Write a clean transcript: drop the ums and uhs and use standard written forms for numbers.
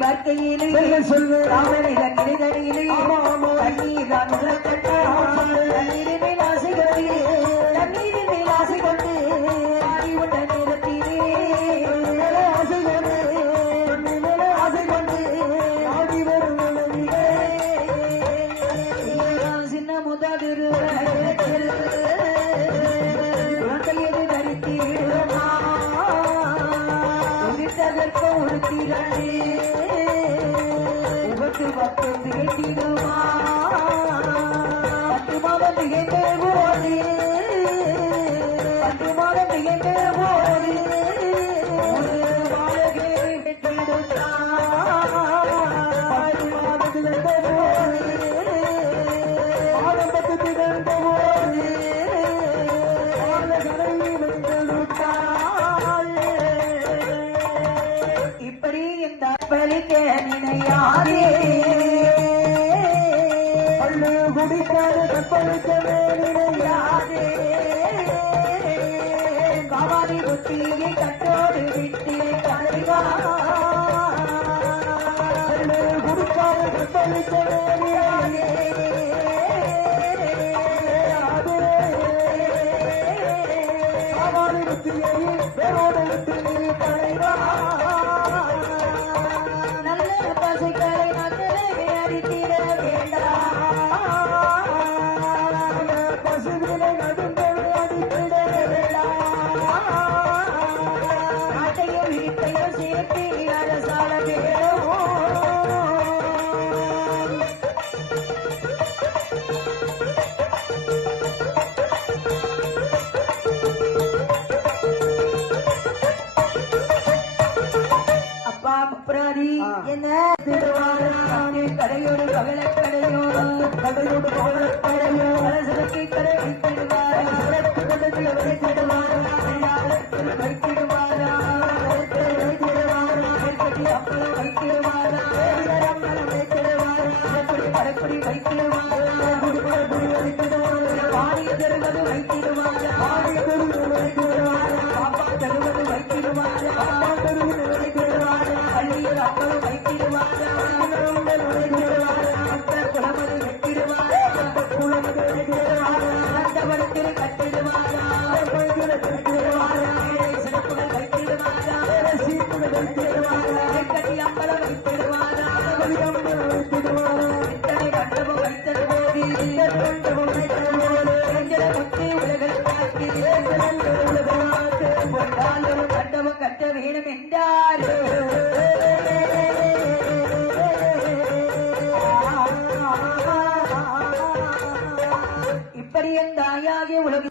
வாழ்க்கையிலே சொல்லு ராமனில கிளிகளிலே தண்ணீர்தான் உள்ள கட்ட தண்ணீரின் மேல் ஆசை கொண்டு தண்ணீரின் மேல் ஆசை கொண்டு ஆடி உண்ட நேரத்திலே ஆசை கொண்டு ஆசை கொண்டு ஆடி வரும் சின்ன முதலிரு குழந்தையது தரித்திடுமா ஒரு திரளே உபத்து பத்து திகழ்த்திடுமா 10 மாதம் திகைந்த போது 10 மாதம் திகைந்த போது வாழ்க்கை பெற்றிடுத்தார் 10 மாதம் திகழ்ந்த போது ஆரம்பத்து திகழ்ந்த போது கடலை வென்றெடுத்தார் இப்படி இந்த பலிக்க நினையாதே பள்ளு குடிக்காது கற்பழிக்கவே நினையாதே காவாடி புத்தியை கட்டோடு விட்டு கலைவா பள்ளு குடிக்காது கற்பழிக்கவே நினையாதே காவாடி புத்தியை வேரோடு விட்டு கலைவா என்ன கடையோடு கவலைக்கடையோடு கடையோடு கவலைக்கடையோ அரசனுக்கு கடை வைத்திடுவார் வைத்திடுவாரா வைத்திடுவாரா அப்பளம் வைத்திடுவாரா கடைப்படி வைத்திடுவாரா பாடிய தருவது வைத்திடுவாரா பாடிய தருவது வைத்திடுவாரா பாப்பா தருவது வைத்திடுவாரா பாப்பா தருவது வைத்திடுவாரா பள்ளியில் அப்பளம் வைத்திடுவாரா குளமது வெட்டிடுவாரா குளமது வெட்டிடுவாரா அந்தவனத்தில் கட்டிடுவாரா கட்டிடுவாரா சிறப்புகள் வைத்திடுவாரா சீப்புகள் வைத்திடுவாரா கட்டி அப்பளம் வைத்திடுவாரா வைத்திடுவாரா இத்தனை கண்டமும் வைத்தது போதி முத்தி உலகில் காட்டி கொண்டாலும் கண்டமும் கட்ட வேணும் என்றார் இப்படி என் தாயாகிய உலகில்